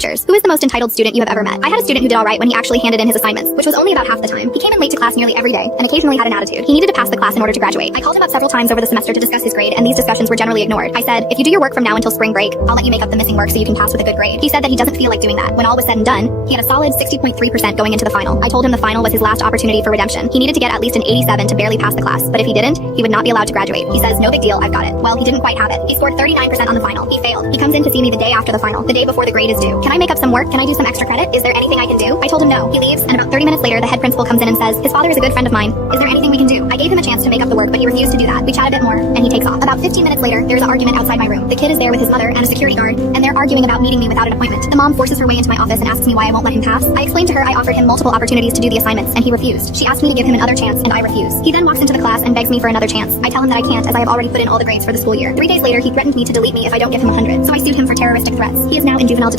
Teachers, who is the most entitled student you have ever met? I had a student who did all right when he actually handed in his assignments, which was only about half the time. He came in late to class nearly every day, and occasionally had an attitude. He needed to pass the class in order to graduate. I called him up several times over the semester to discuss his grade, and these discussions were generally ignored. I said, if you do your work from now until spring break, I'll let you make up the missing work so you can pass with a good grade. He said that he doesn't feel like doing that. When all was said and done, he had a solid 60.3% going into the final. I told him the final was his last opportunity for redemption. He needed to get at least an 87 to barely pass the class, but if he didn't, he would not be allowed to graduate. He says, no big deal, I've got it. Well, he didn't quite have it. He scored 39% on the final. He failed. He comes in to see me the day after the final, the day before the grade is due. Can I make up some work? Can I do some extra credit? Is there anything I can do? I told him no. He leaves, and about 30 minutes later, the head principal comes in and says, his father is a good friend of mine. Is there anything we can do? I gave him a chance to make up the work, but he refused to do that. We chat a bit more, and he takes off. About 15 minutes later, there's an argument outside my room. The kid is there with his mother and a security guard, and they're arguing about meeting me without an appointment. The mom forces her way into my office and asks me why I won't let him pass. I explained to her I offered him multiple opportunities to do the assignments, and he refused. She asked me to give him another chance, and I refuse. He then walks into the class and begs me for another chance. I tell him that I can't, as I have already put in all the grades for the school year. 3 days later, he threatened me to delete me if I don't give him 100. So I sued him for terroristic threats. He is now in juvenile detention.